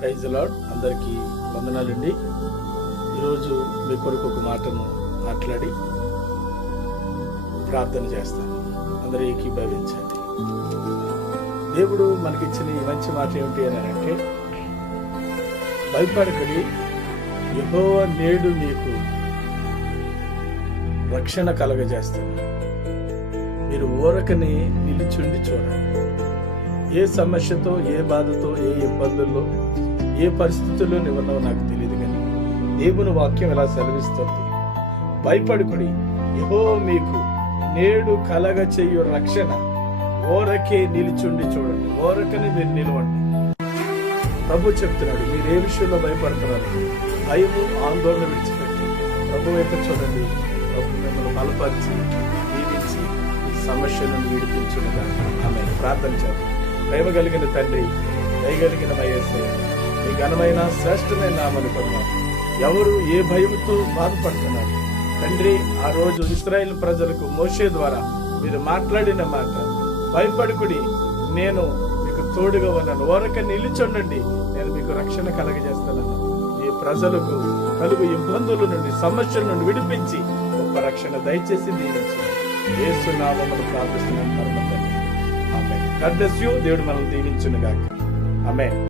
Praise lord అందరికీ వందనాలండి. ఈరోజు మీ కొరకు ఒక మాటను మాట్లాడి ప్రార్థన చేస్తాను. అందరూ ఏకీభవించండి. దేవుడు మనకిచ్చిన ఈ మంచి మాట ఏమిటి అని అంటే భయపడకడి. యెహోవ నేడు మీకు రక్షణ కలగజేస్తాను మీరు ఊరకని నిలుచుండి చూడండి. ఏ సమస్యతో ఏ బాధతో ఏ ఇబ్బందుల్లో ఏ పరిస్థితుల్లో నువ్వు ఉన్నావో నాకు తెలియదు కానీ దేవుని వాక్యం ఎలా సెలవిస్తుంది? భయపడుకుడి యహో మీకు నేడు కలగ చెయ్యు రక్షణ ఓరకే నిలుచుండి చూడండి. ఓరకని మీరు నిలవండి. ప్రభు చెప్తున్నాడు మీరు ఏ విషయంలో భయపడుతున్నారు భయము ఆందోళన విడిచిపెట్టి. ప్రభు వైపు చూడండి. ప్రభు మిమ్మల్ని బలపరిచి దీవించి ఈ సమస్యలను విడిపించుగా ఆమె ప్రార్థన చేద్దాం. ప్రేమ కలిగిన తండ్రి దయగలిగిన వయస్సు నీ ఘనమైన శ్రేష్టమైన నామను ఎవరు ఏ భయముతో బాధపడుతున్నారు? తండ్రి ఆ రోజు ఇస్రాయేల్ ప్రజలకు మోషే ద్వారా మీరు మాట్లాడిన మాట భయపడుకుడి నేను మీకు తోడుగా ఉన్నాను. ఓరక నిలుచుండండి నేను మీకు రక్షణ కలగజేస్తాను ఈ ప్రజలకు కలుగు ఇబ్బందుల నుండి సమస్యల నుండి విడిపించి గొప్ప రక్షణ దయచేసి దీవించి. ఏసు నామమును ప్రార్థిస్తున్నాను పరమ తండ్రి. ఆమె దేవుడు మనల్ని దీవించునుగాక. ఆమె